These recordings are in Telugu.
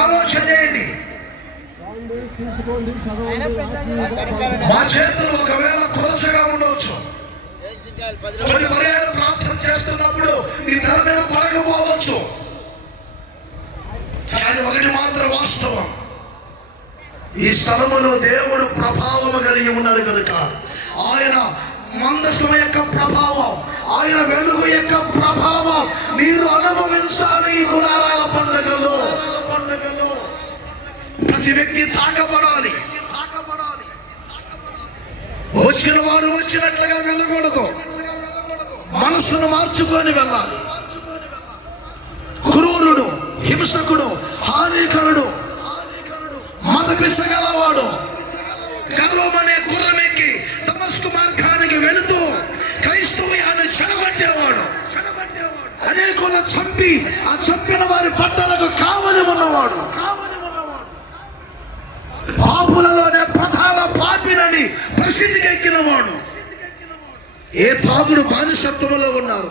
ఆలోచన చేయండి. మా చేతులు ఒకవేళ కొలసగా ఉండవచ్చు. కొన్ని పర్యాలు ప్రార్థన చేస్తున్నప్పుడు నీ తల మీద పడకపోవచ్చు. కానీ ఒకటి మాత్రం వాస్తవం, ఈ స్థలములో దేవుడు ప్రభావము కలిగి ఉన్నారు కనుక ఆయన మందసం యొక్క ప్రభావం, ఆయన వెలుగు యొక్క ప్రభావం మీరు అనుభవించాలి. ఈ గుడారాల పండుగలో ప్రతి వ్యక్తి తాకబడాలి. వచ్చిన వారు వచ్చినట్లుగా వెళ్ళకూడదు, మనసును మార్చుకొని వెళ్ళాలి. క్రూరుడు, హింసకుడు, హానికరుడు, మదపిసగలవాడు గర్వమనే గుర్రమెక్కి దమస్కు మార్గానికి వెళుతూ క్రైస్తవ్యాన్ని చెడగొట్టేవాడు, అనేకులను చంపి ఆ చంపిన వారి బట్టలకు కావలి ఉన్నవాడు, పాపులలోనే ప్రధాన పాపినని ప్రసిద్ధికి ఎక్కినవాడు. ఏ తాగుడు బానిసత్వములో ఉన్నారు,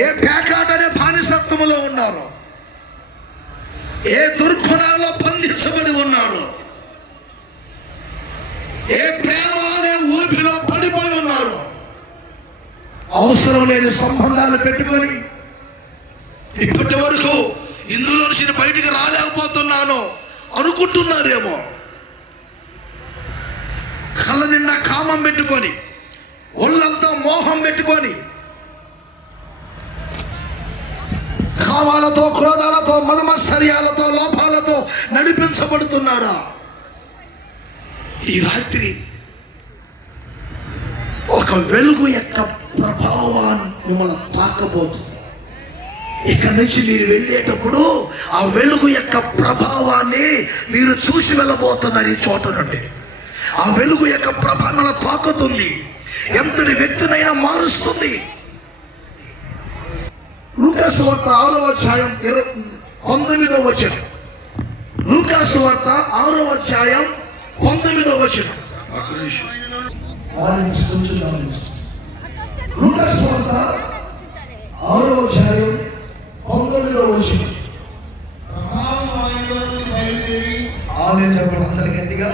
ఏ పేకాట అనే బానిసత్వములో ఉన్నారు, ఏ దుర్గుణాల్లో బంధించబడి ఉన్నారు, ఏ ప్రేమ అనే ఊపిలో పడిపోయి ఉన్నారు, అవసరం లేని సంబంధాలు పెట్టుకొని ఇప్పటి వరకు ఇందులో నుంచి బయటికి రాలేకపోతున్నాను అనుకుంటున్నారేమో. కళ్ళ నిండా కామం పెట్టుకొని, ఒళ్ళంతా మోహం పెట్టుకొని, కామాలతో, క్రోధాలతో, మదమత్సర్యాలతో, లోపాలతో నడిపించబడుతున్నారా? ఈ రాత్రి ఒక వెలుగు యొక్క ప్రభావాన్ని మిమ్మల్ని తాకబోతుంది. ఇక్కడ నుంచి మీరు వెళ్ళేటప్పుడు ఆ వెలుగు యొక్క ప్రభావాన్ని మీరు చూసి వెళ్ళబోతున్నారు. ఈ చోట నుండి ఆ వెలుగు యొక్క ప్రభావం తాకుతుంది, ఎంతటి వ్యక్తినైనా మారుస్తుంది. లూకాసు వార్త 6వ అధ్యాయం 19వ వచనం. లూకాసు వార్త 6వ అధ్యాయం 19వ వచనం. లూకాసు వార్త 6వ అధ్యాయం 19వ వచనం. ఆమె చెప్పండి అందరి గట్టిగా.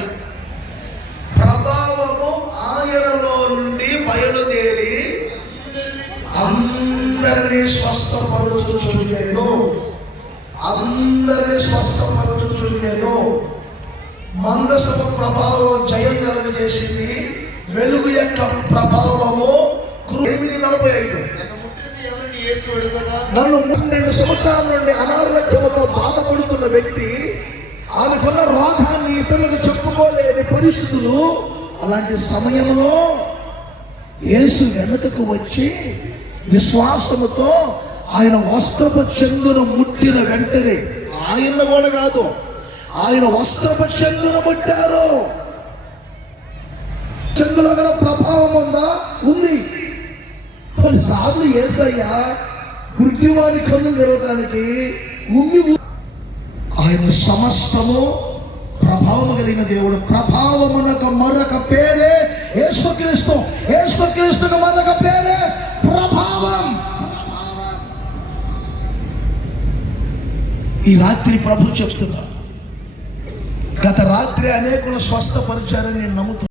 ప్రభావము ఆయనలో నుండి బయలుదేరి అందరినీ స్వస్థపరుచుచుండెను, అందరినీ స్వస్థపరుచుచుండెను. మందసపు ప్రభావం జయం కలగజేసింది, వెలుగు యొక్క ప్రభావము. 8:45 నన్ను 12 సంవత్సరాల నుండి అనారోగ్యంతో బాధపడుతున్న వ్యక్తి, ఆమెకున్న రోగాన్ని ఇతరులకు చెప్పుకోలేని పరిస్థితులు, అలాంటి సమయంలో యేసు వెనుకకు వచ్చి విశ్వాసముతో ఆయన వస్త్రపు చెంగును ముట్టిన వెంటనే, ఆయన కూడా కాదు, ఆయన వస్త్రపు చెంగును ముట్టారు. చెంగులో గల ప్రభావం ఉందా? ఉంది. కొన్నిసార్లు యేసయ్య గుడ్డివారి కన్నులు తెరవడానికి ఆయన సమస్తము ప్రభావం కలిగిన దేవుడు. ప్రభావమునకు మరొక పేరే యేసుక్రీస్తు, యేసుక్రీస్తుకు మరొక పేరే ప్రభావం. ఈ రాత్రి ప్రభు చెప్తున్నా, గత రాత్రి అనేకులు స్వస్థపరిచారని నేను నమ్ముతున్నాను.